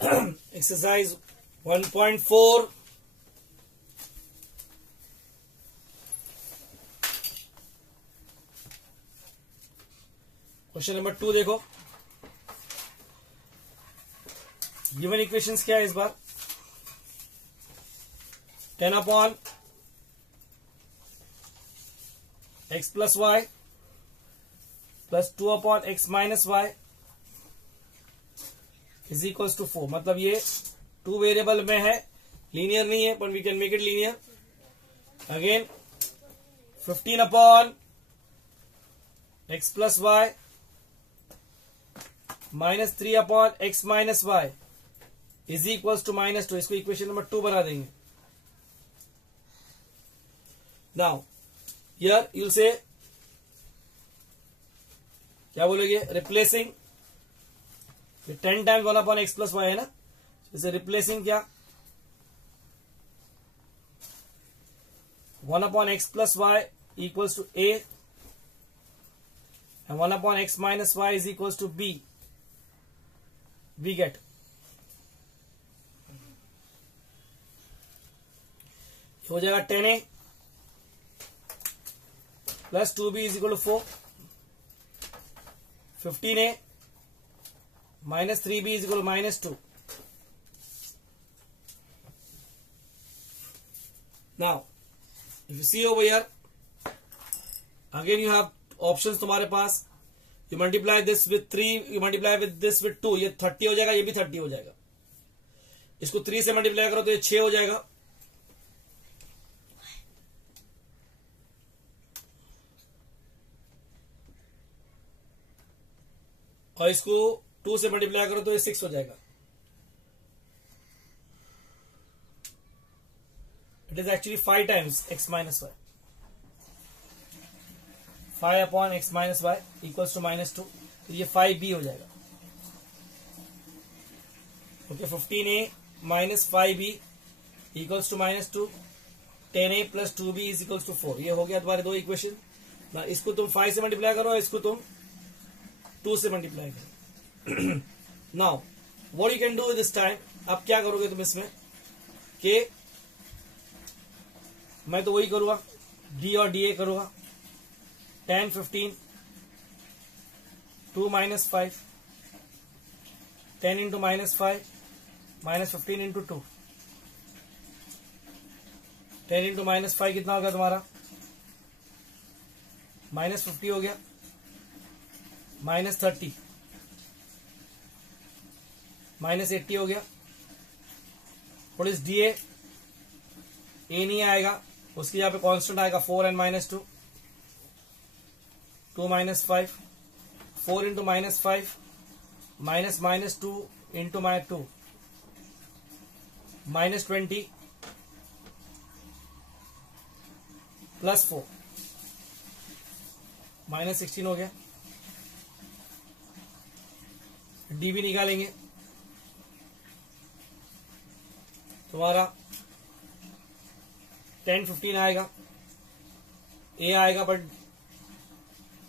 Exercise 1.4 question number 2 देखो। Given equations क्या है इस बार? 10 upon x plus y plus 2 upon x minus Y is equals to 4। मतलब ये 2 वेरिएबल में है, लीनियर नहीं है, but we can make it linear. Again 15 upon x plus Y minus 3 upon x minus Y is equals to -2। इसको equation number 2 बना देंगे। Now here you'll से क्या बोलोगे? Replacing 10 times 1 upon x plus y है ना, इसे रिप्लेसिंग क्या 1 upon x plus y equals to a and 1 upon x minus y is equals to b. We get हो जाएगा 10a plus 2b is equal to 4, 15a minus 3b is equal to -2. Now if you see over here, again you have options तुम्हारे पास। You multiply this with 3, you multiply with this with 2, ये 30 हो जाएगा, ये भी 30 हो जाएगा। इसको 3 से मल्टीप्लाई करो तो ये 6 हो जाएगा। और इसको 2 से मल्टीप्लाई करो तो ये 6 हो जाएगा। It is actually 5 times x minus y. 5 upon x minus y equals to -2, तो ये 5b हो जाएगा। Okay, 15a minus 5b equals to -2, 10a plus 2b is equals to 4। ये हो गया तुम्हारे दो इक्वेशन ना। इसको तुम 5 से मल्टीप्लाई करो, इसको तुम 2 से मल्टीप्लाई करो। Now what you can do this time, अब क्या करोगे तुम इसमें कि मैं तो वही करूंगा, d और dA करूंगा। 10, 15, 2 minus 5, 10 into -5, minus 15 into 2, 10 into -5 कितना हो गया तुम्हारा? -50 हो गया, -30, -80 हो गया। What is DA? A नहीं आएगा, उसकी यहाँ पे कांस्टेंट आएगा 4 and -2, 2 minus 5, 4 into -5 minus -2 into -2, -20 plus 4, -16 हो गया। डी भी निकालेंगे, तुम्हारा 10, 15 आएगा, ए आएगा बट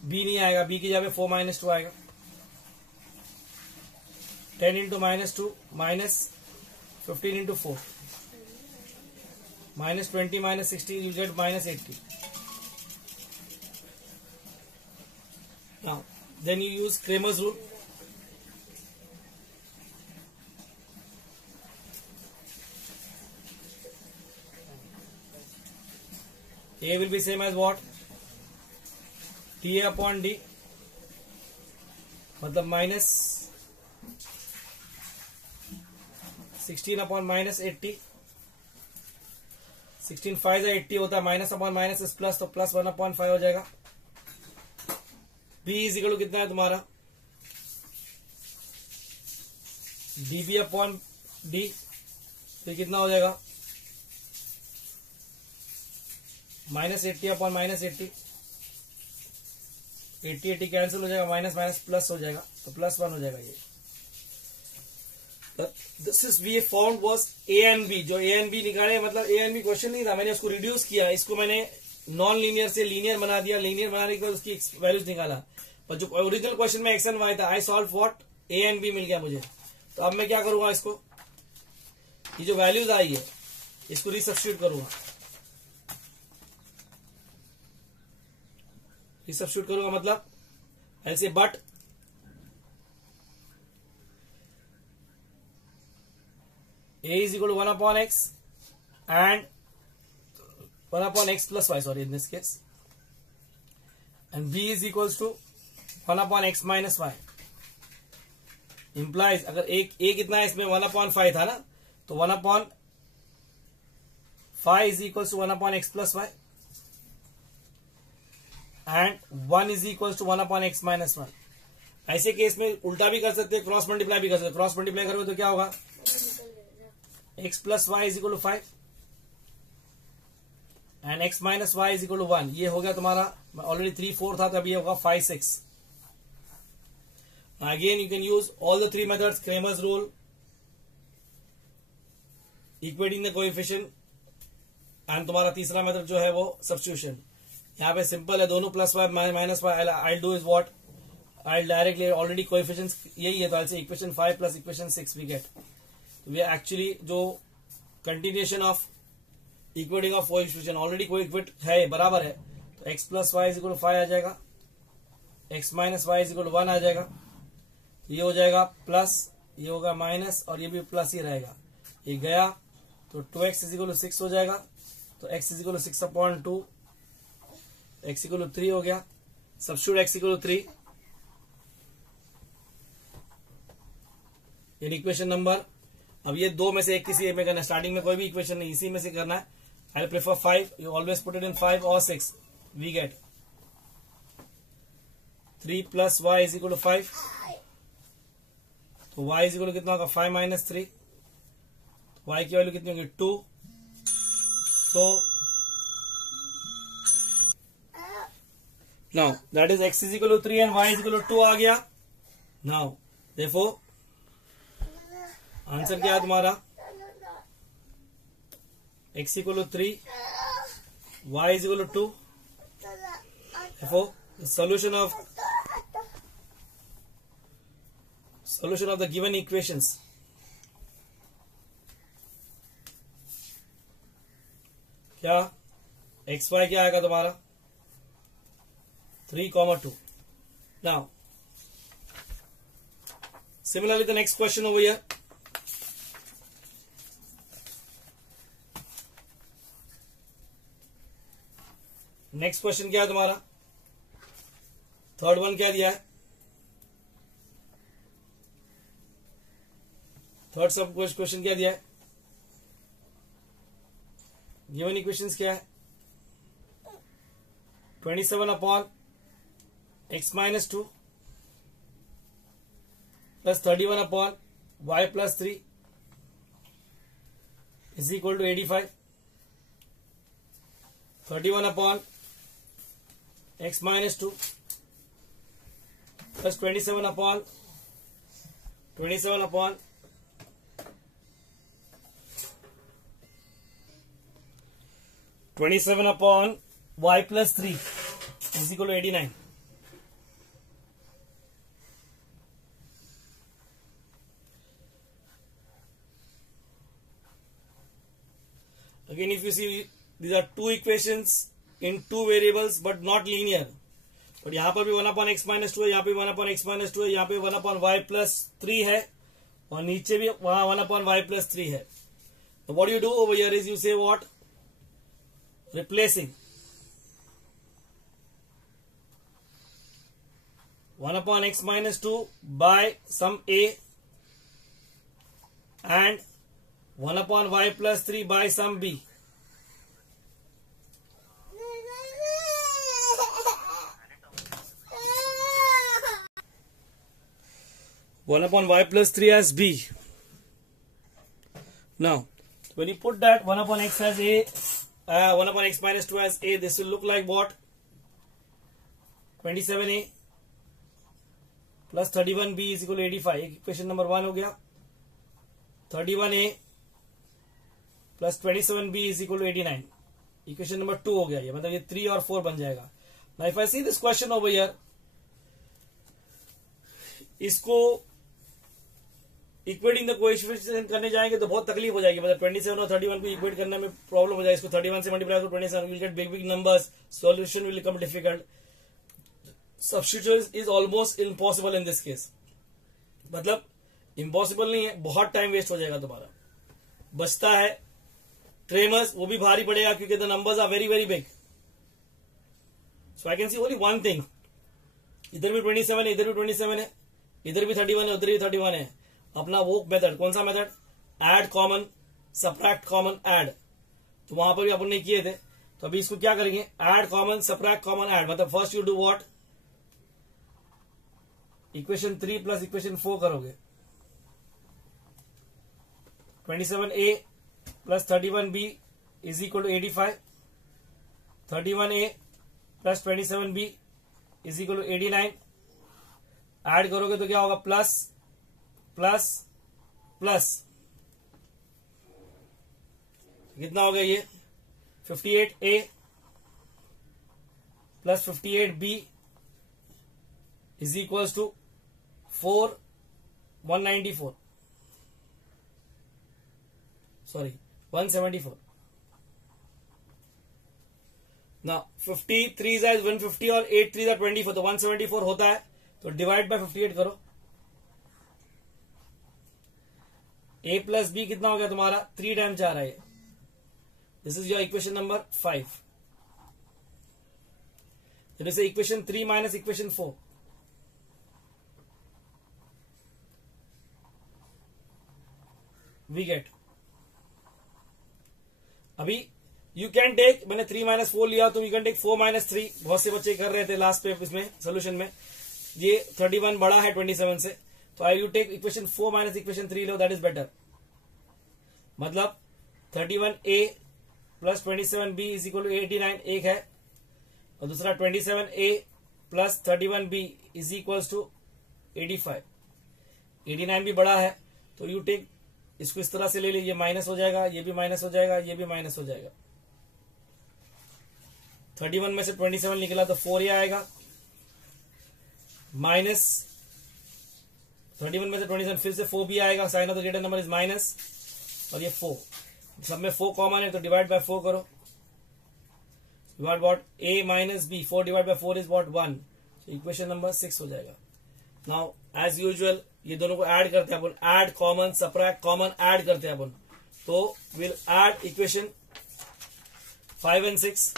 बी नहीं आएगा, बी की जगह 4 -2 आएगा। 10 into -2 minus 15 into 4, -20 -60, you get -80. Now then you use Cramer's rule. A will be same as what? DA upon D, मतलब -16 अपॉन -80, 16 5 से 80 होता है, माइनस अपॉन माइनस इस प्लस, तो +1 अपॉन 5 हो जाएगा। B इज इक्वल टू कितना है तुम्हारा? DB अपॉन D, तो कितना हो जाएगा? -80 अपॉन -80, 80 कैंसिल हो जाएगा, माइनस माइनस प्लस हो जाएगा, तो +1 हो जाएगा ये। This is we found was A and B। जो A एंड B निकाले, मतलब A एंड B क्वेश्चन नहीं था, मैंने उसको रिड्यूस किया, इसको मैंने नॉन लीनियर से लीनियर बना दिया, लीनियर बनाने के बाद उसकी वैल्यूज निकाला। पर जो ओरिजिनल क्वेश्चन में x एंड y था, I solve what A and B मिल गया मुझे। तो अब मैं क्या करूंगा, इसको ये जो वैल्यूज आई है इसको रिसब्स्टिट्यूट करूंगा, रिसब्स्टिट्यूट करूंगा मतलब ऐसे, but a is equal to 1 upon x and 1 upon x plus y, sorry, in this case, and b is equals to 1 upon x minus y implies, अगर a कितना है इसमें 1 upon 5 था ना, तो 1 upon 5 is equals to 1 upon x plus y and 1 is equals to 1 upon x minus 1. ऐसे case में उल्टा भी कर सकते हैं, क्रॉस मल्टीप्लाई भी कर सकते हैं। क्रॉस मल्टीप्लाई करोगे तो क्या होगा, x plus y is equal to 5 and x minus y is equal to 1. ये हो गया तुम्हारा, ऑलरेडी 3 4 था, तब ये होगा 5 6. Again you can use all the three methods, Cramer's rule, equating the coefficient, and तुम्हारा तीसरा मेथड जो है वो सब्स्टिट्यूशन। यहाँ पे सिंपल है, दोनों plus Y minus Y. I do is what, I directly already coefficients यही है, तो I say equation 5 plus equation 6 we get. We are actually जो continuation of equating of coefficient, already coefficient है बराबर है, तो x plus Y is equal to 5 आ जाएगा, x minus Y is equal to 1 आ जाएगा, ये हो जाएगा प्लस, ये होगा माइनस, और ये भी प्लस ही रहेगा। ये गया तो 2x इज इक्वल टू 6 हो जाएगा, तो x is equal to 6/2, x equal to 3 हो गया। Substitute x equal to 3 in equation number. अब ये दो में से एक किसी एक में करना है, स्टार्टिंग में कोई भी इक्वेशन नहीं, इसी में से करना है। I prefer 5, you always put it in 5 और 6, we get 3 plus Y is equal to 5, तो y इज इक्वल टू कितना होगा 5 माइनस 3, y की वैल्यू कितनी होगी 2, so now that is x is equal to 3 and y is equal to 2 आ गया। now therefore answer क्या है तुम्हारा, x equal to 3, y is equal to 2। therefore the solution of the given equations क्या, x y क्या आएगा तुम्हारा 3,2। now similarly the next question over here, next question क्या है तुम्हारा, थर्ड वन क्या दिया है, थर्ड सब क्वेश्चन क्या दिया है, गिवन इक्वेशंस क्या है, 27/x minus 2 plus 31/y plus 3 is equal to 85, 31/x minus 2 plus 27 upon y plus 3 is equal to 89. Again, if you see, these are two equations in two variables but not linear. और यहाँ पर भी 1/x minus 2 है, यहाँ पे 1/x minus 2 है, यहाँ पे 1/y plus 3 है, और नीचे भी वहां 1/y plus 3 है। So what you do over here is you say what, replacing 1/x minus 2 by some a and 1/y plus 3 by some b. One upon y plus 3 as b. Now, when you put that 1/x as a, 1/x minus 2 as a, this will look like what? 27a plus 31b is equal to 85. Equation number 1 हो गया। 31a plus 27b is equal to 89. Equation number 2 हो गया ये, मतलब ये 3 और 4 बन जाएगा। Now, if I see this question over here, इसको इक्वेटिंग द कोएफिशिएंट करने जाएंगे तो बहुत तकलीफ हो जाएगी, मतलब 27 और 31 को इक्वेट करने में प्रॉब्लम हो जाएगी। इसको 31 से मल्टीप्लाई करो 27 will get big numbers, solution will become difficult, substitution is almost impossible in this case. मतलब इम्पॉसिबल नहीं है, बहुत टाइम वेस्ट हो जाएगा तुम्हारा। बचता है ट्रेमर्स, वो भी भारी पड़ेगा क्योंकि the numbers are very very big. So I can see only one thing, इधर भी 27 है, इधर भी 27 है, इधर भी 31 है, उधर भी 31 है। अपना वो मेथड, कौन सा method? Add common, subtract common, add. तो वहां पर भी अपन ने किए थे, तो अभी इसको क्या करेंगे? Add common, subtract common, add. मतलब first you do what? Equation 3 plus equation 4 करोगे। 27a plus 31b is equal to 85, 31a plus 27b is equal to 89। Add करोगे तो क्या होगा? प्लस प्लस प्लस, कितना हो गया ये? 58a plus 58b is equals to 194, sorry 174। ना 53 इज 150 और 8 3 24, तो 174 होता है। तो डिवाइड बाय 58 करो। a प्लस बी कितना हो गया तुम्हारा? 3 टाइम्स जा रहा है। This is your equation number 5। जैसे equation 3 minus equation 4, we get. अभी यू कैन टेक, मैंने 3 माइनस 4 लिया तो यू कैन टेक 4 माइनस 3। बहुत से बच्चे कर रहे थे लास्ट पे इसमें सोल्यूशन में, ये 31 बड़ा है 27 से, तो I you take equation 4 minus equation 3 लो, दैट इज बेटर। मतलब 31a plus 27b is equal to 89 एक है, और दूसरा 27a plus 31b is equal to 85। 89 भी बड़ा है, तो यू टेक, इसको इस तरह से ले लीजिए, माइनस हो जाएगा, ये भी माइनस हो जाएगा, ये भी माइनस हो जाएगा। 31 में से 27 निकला तो 4 ही आएगा, माइनस 31 में से 27 फिर से 4 भी आएगा, sign of the greater number is minus, और ये 4, सब में 4 कॉमन है तो डिवाइड बाय 4 करो। Divide what? a minus b, 4 divide by 4 is what? 1। तो इक्वेशन नंबर 6 हो जाएगा। नाउ एज यूजुअल ये दोनों को ऐड करते हैं अपन, add common, subtract common, add करते हैं अपन। तो will add equation 5 and 6।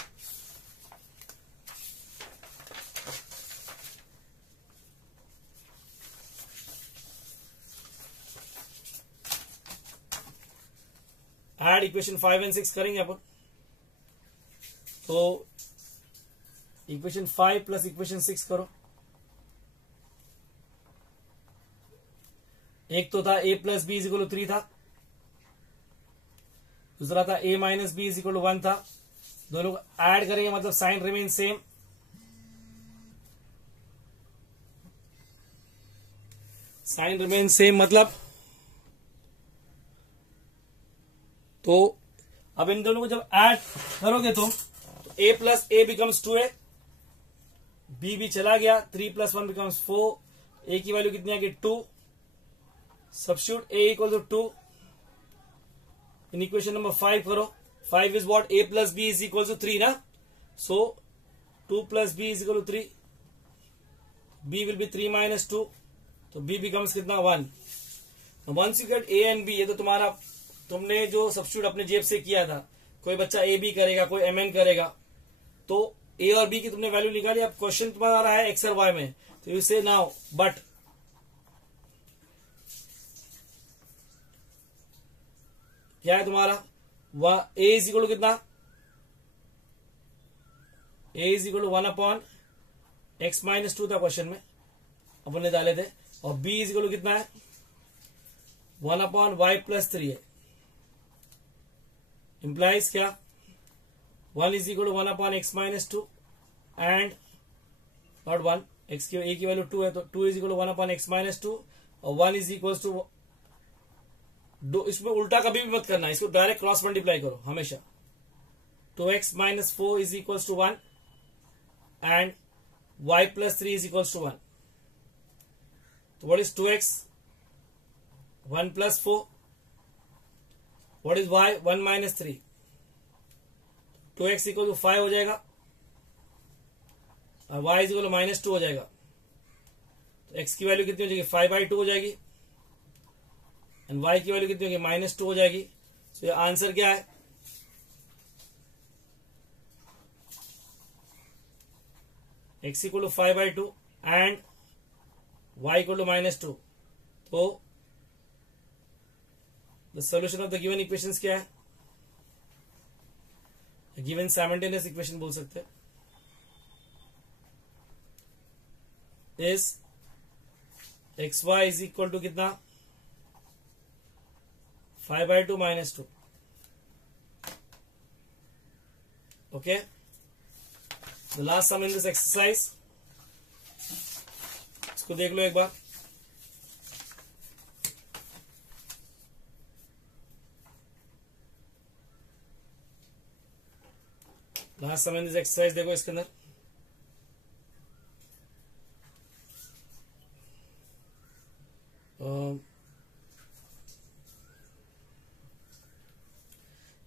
Add equation 5 and 6 करेंगे अपन। तो इक्वेशन 5 प्लस इक्वेशन 6 करो। एक तो था a plus b is equal to 3 था, दूसरा था a minus b is equal to 1 था। दोनों को ऐड करेंगे मतलब sign remain same. Sign remain same मतलब, तो अब इन दोनों को जब ऐड करोगे तुम तो a plus a becomes 2a, b भी चला गया, 3 प्लस 1 बिकम्स 4, a की वैल्यू कितनी आएगी? 2। Substitute a equal to 2 in equation number 5 करो। 5 is what? a plus b is equal to 3 ना, so 2 plus b is equal to 3, b will be 3 minus 2, तो b becomes कितना? 1। Once you get a and b, ये तो तुम्हारा, तुमने जो substitute अपने जेब से किया था, कोई बच्चा ए बी करेगा, कोई एम एन करेगा, तो ए और बी की तुमने वैल्यू निकाली। अब क्वेश्चन तुम्हारा आ रहा है एक्स और वाई में, तो यू से नाउ बट क्या है तुम्हारा? ए इज इक्वल टू कितना? A is equal to 1 upon x minus 2 था क्वेश्चन में, अपन ने डाले थे, और बी इज इक्वल टू कितना है? 1 अपॉन वाई प्लस 3 है। इंप्लाइज क्या? 1 is equal to 1 upon x minus 2 and not 1, x की ए की वैल्यू 2 है, तो 2 is equal to 1 upon x minus 2, और 1 इज इक्वल टू, इसमें उल्टा कभी भी मत करना, इसको डायरेक्ट क्रॉस मल्टीप्लाई करो हमेशा। 2x minus 4 is equal to 1 and y plus 3 is equal to 1। तो what is 2x? 1 plus 4, what is y, 1 minus 3, 2x equal to 5 हो जाएगा और y इक्वल टू -2 हो जाएगा। तो x की वैल्यू कितनी हो जाएगी, 5/2 हो जाएगी एंड y की वैल्यू कितनी होगी, -2 हो जाएगी। तो ये आंसर क्या है, x equal to 5/2 and y equal to -2। तो the solution of the given equations क्या है, गिवन साइमल्टेनियस इक्वेशन बोल सकते हैं, is xy is equal to कितना, 5/2 -2। Okay, the last sum in this exercise, इसको देख लो एक बार। Last sum in this exercise देखो, इसके अंदर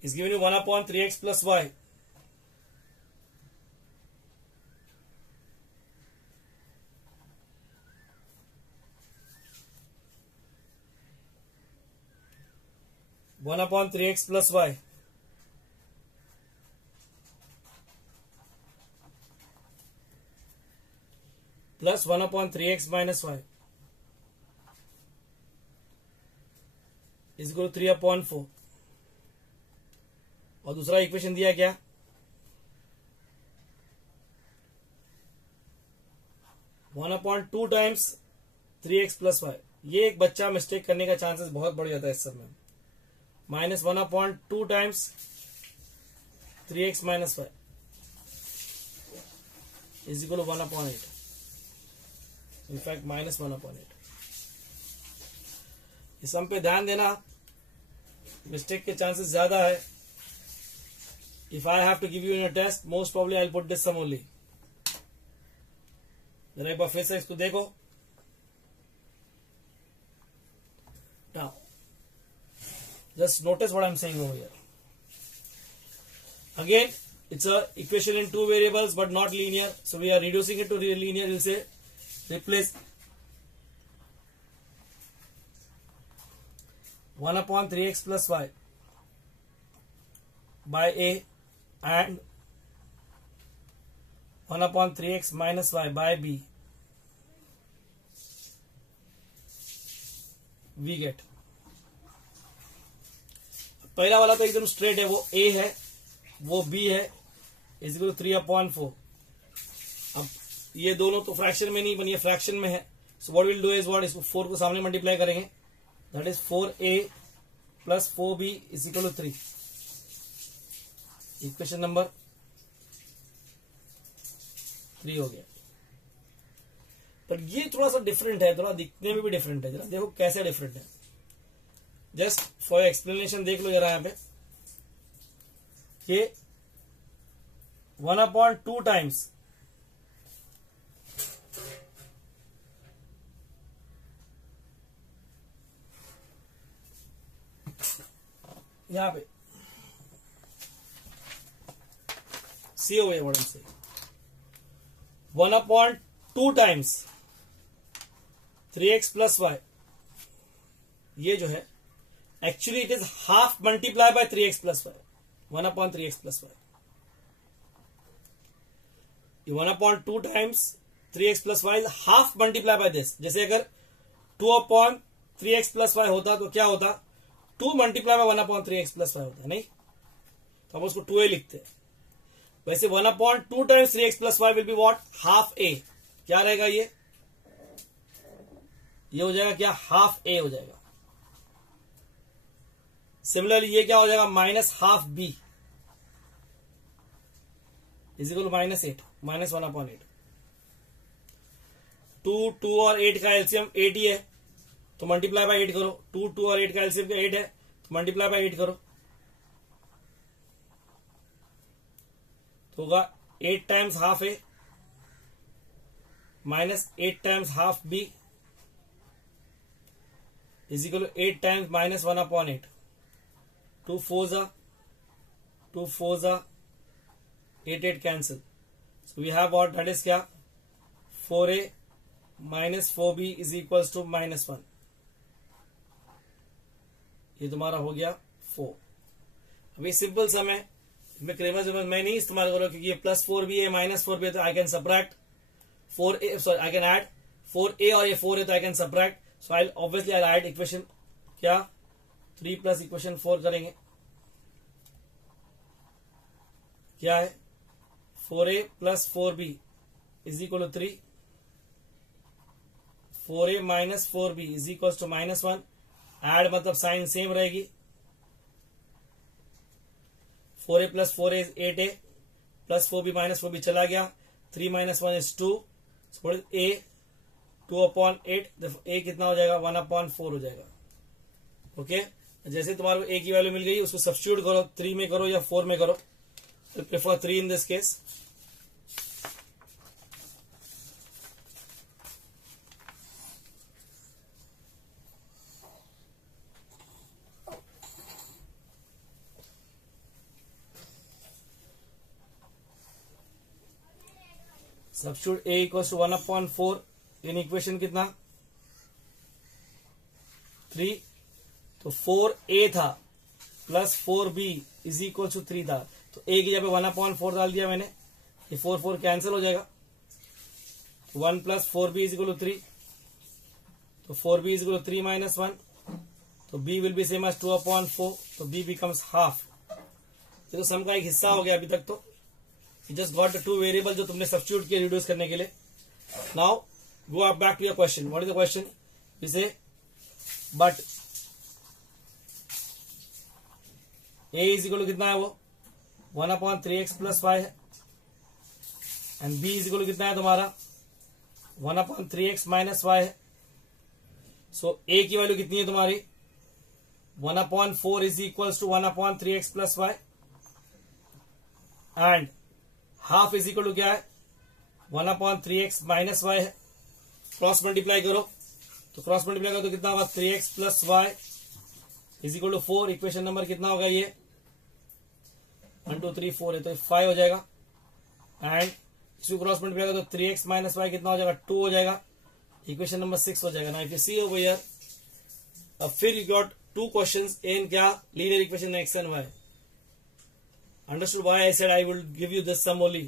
is given you 1/3x plus y. One upon 3x plus y plus 1 upon 3x minus y is equal to 3/4। और दूसरा इक्वेशन दिया क्या, 1/2 टाइम्स 3x प्लस वाई। ये एक बच्चा मिस्टेक करने का चांसेस बहुत बढ़ जाता है इस समय, -1/2 times 3x minus Y is equal to 1/8, in fact -1/8। इस सम पे ध्यान देना, मिस्टेक के चांसेस ज्यादा है। If I have to give you in a test, most probably I'll put this sum only. जरा एक बार फिर से इसको देखो। Now, just notice what I'm saying over here. Again, it's a equation in two variables but not linear, so we are reducing it to linear. You'll say replace 1/3x plus y by a and 1/3x minus y by b, we get, पहला वाला तो एकदम straight है, वो a है वो b है, is equal to 3/4। अब ये दोनों तो फ्रैक्शन में नहीं बनी है, फ्रैक्शन में है। So what will do is what, इसको 4 को सामने मल्टीप्लाई करेंगे, that is 4a plus 4b is equal to 3। Equation number 3 हो गया। पर ये थोड़ा सा डिफरेंट है, थोड़ा दिखने में भी डिफरेंट है। जरा देखो कैसे डिफरेंट है, जस्ट फॉर एक्सप्लेनेशन देख लो जरा यहाँ पे। ये 1/2 टाइम्स यहाँ पे see over here what I'm saying, 1/2 times 3x plus y, ये जो है actually it is half multiply by 3x plus y, 1/3x plus y. 1/2 times 3x plus y half multiply by this. जैसे अगर 2/3x plus Y होता तो क्या होता, 2 multiply by 1/3x plus Y होता, नहीं तो हम उसको 2a लिखते हैं। वैसे 1/2 times 3x plus y will be what, half a। क्या रहेगा ये हो जाएगा क्या, हाफ a हो जाएगा। सिमिलरली ये क्या हो जाएगा, -half b is equal to -8, -1/8। 2 और 8 का एलसीएम 8 ही है तो मल्टीप्लाई बाय 8 करो। 2 और 8 का एलसीएम 8 है तो मल्टीप्लाई बाय 8 करो, तो होगा 8 times half a -8 times half b is equal to 8 times -1/8. 2 4 जा 8 cancel. So we have what, that is क्या, 4a minus 4b is equals to -1. ये तुम्हारा हो गया 4. अभी सिंपल सम है, मैं क्रेमर्स रूल मैं नहीं इस्तेमाल करूंगा क्योंकि ये +4b है -4b है, तो I can subtract 4a, sorry I can add 4a और ये 4 है तो I can subtract. So I obviously I add equation क्या 3 प्लस इक्वेशन 4 करेंगे. क्या है 4a plus 4b is equal to 3. 4a minus 4b is equal to -1. Add मतलब sign same रहेगी. 4a plus 4a is 8a plus 4b minus 4b चला गया. 3 - 1 is 2. a 2/8. a कितना हो जाएगा 1/4 हो जाएगा. ओके जैसे तुम्हारे को a की वैल्यू मिल गई उसको सब्स्टिट्यूट करो. 3 में करो या 4 में करो. तो prefer 3 in this case. Substitute a equal to 1/4 in equation कितना 3. तो 4a था plus 4b is equal to 3 था. तो a की जगह 1/4 डाल दिया मैंने. ये 4 कैंसिल हो जाएगा. 1 plus 4b is equal to 3. तो 4b इज इक्वल टू 3 - 1. तो b will be same as 2/4. तो b बिकम्स हाफ. ये तो सम का एक हिस्सा हो गया अभी तक. तो जस्ट गॉट द 2 वेरिएबल जो तुमने सब्स्टिट्यूट किया रिड्यूस करने के लिए. Now go up back to your question. What is the question? We say but a is equal to कितना है वो 1/3x प्लस 5 है. And b is equal to कितना है तुम्हारा 1/3x माइनस 5 है. सो a की वैल्यू कितनी है तुम्हारी 1/4 is equal to 1/3x plus 5. And half is equal to क्या है 1/3x माइनस y है. क्रॉस मल्टीप्लाई करो. तो क्रॉस मल्टीप्लाई करो तो कितना होगा 3x plus y is equal to 4. Equation number कितना होगा ये 1 2 3 4 है तो 5 हो जाएगा. एंड इसको क्रॉस मल्टीप्लाई करो तो 3x माइनस y कितना हो जाएगा 2 हो जाएगा. इक्वेशन नंबर 6 हो जाएगा. ना if you see over here अब फिर यू गॉट 2 क्वेश्चंस इन क्या linear equation x and y. Understood why I said I will give you this sum only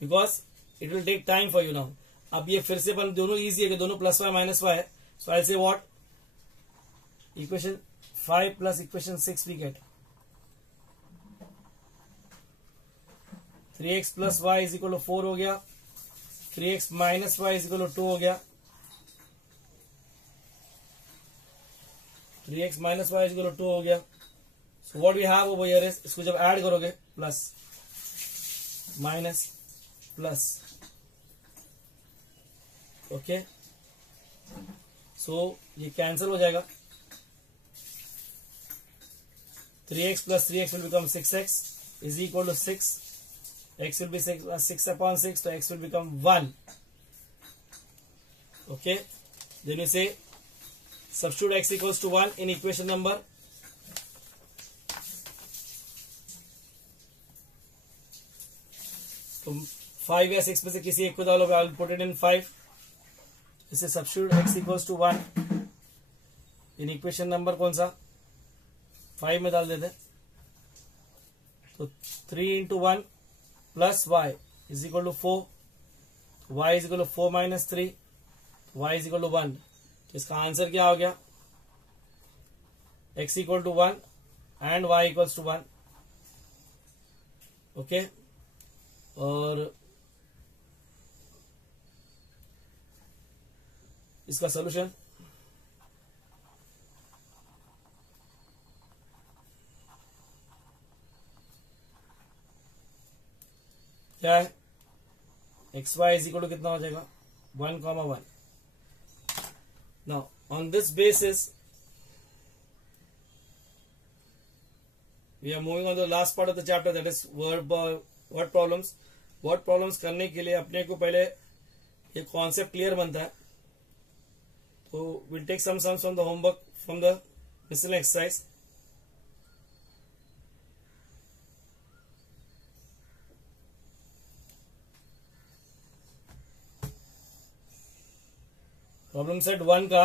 because it will take time for you now. अब ये फिर से अपन दोनों easy है कि दोनों प्लस y माइनस y है. So I say what equation 5 plus equation 6 we get 3x plus y is equal to 4 हो गया. 3x minus y is equal to 2 हो गया. 3x minus y is equal to 2 हो गया. So what we have over here is इसको जब add करोगे plus minus plus. Okay so ये कैंसिल हो जाएगा. 3x plus 3x will become 6x is equal to 6. x will be 6/6 तो x will become 1. Okay then you say substitute x equals to 1 in equation number तो 5 या 6 में से किसी एक को डालो. I will put it in 5. इसे substitute x equals to 1 in equation number कौन सा 5 में डाल देते. तो 3 into 1 plus y is equal to 4. y is equal to 4 minus 3. y is equal to 1. तो इसका आंसर क्या हो गया x equal to 1 and y equals to 1. Okay और इसका सॉल्यूशन क्या है xy इज इक्वल टू कितना हो जाएगा 1,1. Now on this basis we are moving on the last part of the chapter that is word problems. Word problems करने के लिए अपने को पहले ये कॉन्सेप्ट क्लियर बनता है. तो will take some sums from the homework from the missile exercise. Problem set 1 का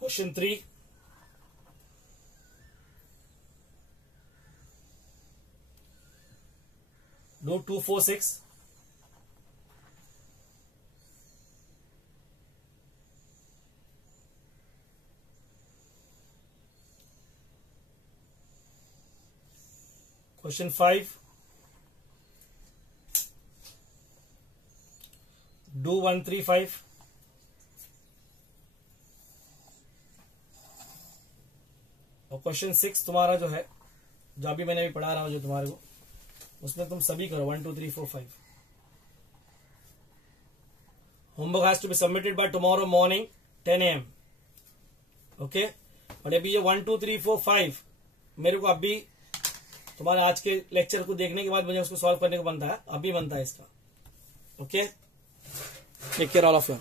क्वेश्चन 3, do 2 4 6. Question 5, do 1 3 5. और क्वेश्चन 6 तुम्हारा जो है, जो अभी मैंने अभी पढ़ा रहा हूं जो तुम्हारे को, उसमें तुम सभी करो 1 2 3 4 5. Homework has to be submitted by tomorrow morning 10 AM. Okay, और अभी ये 1 2 3 4 5 मेरे को अभी तुम्हारे आज के लेक्चर को देखने के बाद मुझे उसको सॉल्व करने को बनता है, अभी बनता है इसका. Okay, take care all of you.